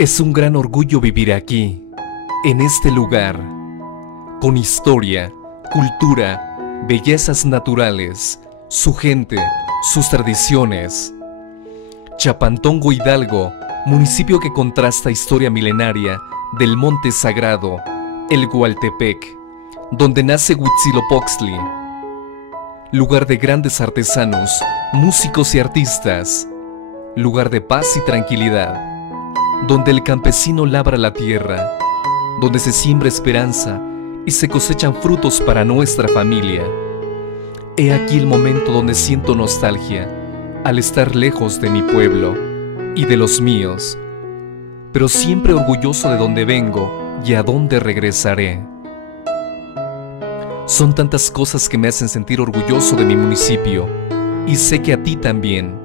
Es un gran orgullo vivir aquí, en este lugar, con historia, cultura, bellezas naturales, su gente, sus tradiciones. Chapantongo Hidalgo, municipio que contrasta historia milenaria del monte sagrado, el Hualtepec, donde nace Huitzilopochtli, lugar de grandes artesanos, músicos y artistas, lugar de paz y tranquilidad, donde el campesino labra la tierra, donde se siembra esperanza y se cosechan frutos para nuestra familia. He aquí el momento donde siento nostalgia al estar lejos de mi pueblo y de los míos, pero siempre orgulloso de donde vengo y a dónde regresaré. Son tantas cosas que me hacen sentir orgulloso de mi municipio y sé que a ti también.